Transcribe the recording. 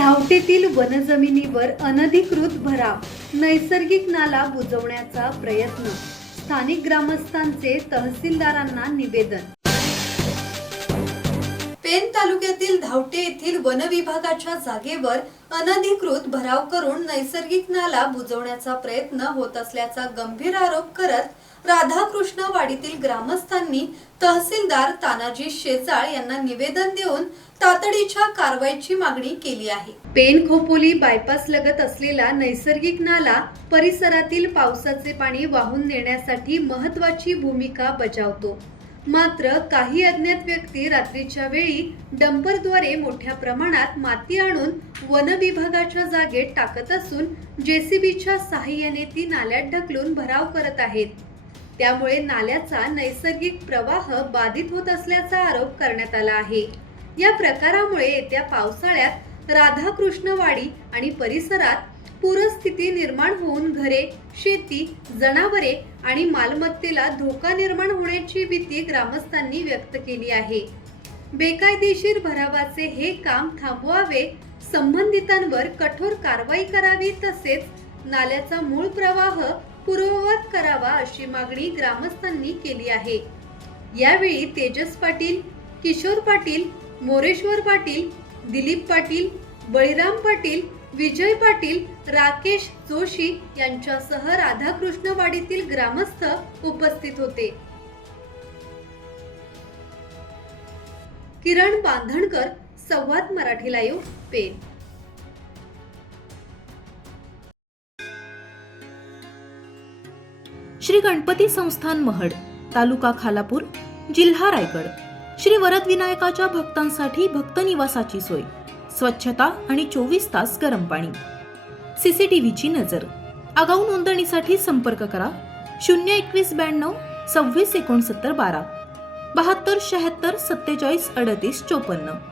धावटेतील वनजमिनीवर अनधिकृत भराव, नैसर्गिक नाला बुजवण्याचा प्रयत्न. स्थानिक ग्रामस्थांचे तहसीलदारांना निवेदन. पेन तालुक्यातील धावटे येथील वन विभागाच्या जागेवर अनधिकृत भराव करून नैसर्गिक नाला बुजवण्याचा प्रयत्न होत असल्याचा गंभीर आरोप करत राधाकृष्णवाडीतील ग्रामस्थांनी तहसीलदार तानाजी शेजाळ यांना निवेदन देऊन तातडीच्या कारवाईची मागणी केली आहे. पेन खोपोली बायपास लगत असलेला नैसर्गिक नाला परिसरातील पावसाचे पाणी वाहून नेण्यासाठी महत्त्वाची भूमिका बजावतो. मात्र काही अज्ञात व्यक्ती रात्रीच्या वेळी डंपरद्वारे मोठ्या प्रमाणात माती आणून वन विभागाच्या जागेत टाकत असून जेसीबीच्या सहाय्याने ती नाल्यात ढकलून भराव करत आहेत. त्यामुळे नाल्याचा नैसर्गिक प्रवाह बाधित होत असल्याचा आरोप करण्यात आला आहे. या प्रकारामुळे येत्या पावसाळ्यात राधाकृष्णवाडी आणि परिसरात पूरस्थिती निर्माण होऊन घरे, शेती, जनावरे आणि मालमत्तेला धोका निर्माण होण्याची भीती ग्रामस्थांनी व्यक्त केली आहे. बेकायदेशीर भरावाचे हे काम थांबवावे, संबंधितांवर कठोर कारवाई करावी तसेच नाल्याचा मूळ प्रवाह पूर्ववत करावा अशी मागणी ग्रामस्थांनी केली आहे. यावेळी तेजस पाटील, किशोर पाटील, मोरेश्वर पाटील, दिलीप पाटील, बळीराम पाटील, विजय पाटील, राकेश जोशी यांच्यासह राधाकृष्णवाडीतील ग्रामस्थ उपस्थित होते. किरण बांधणकर, संवाद मराठी लाईव्ह, पेन. श्री गणपती संस्थान महड, तालुका खालापूर, जिल्हा रायगड. श्री वरद विनायकाच्या भक्तांसाठी भक्त निवासाची सोय, स्वच्छता आणि 24 तास गरम पाणी. सीसीटीव्हीची नजर. आगाऊ नोंदणीसाठी संपर्क करा 02192 26 69 12 72 76 47 38 54.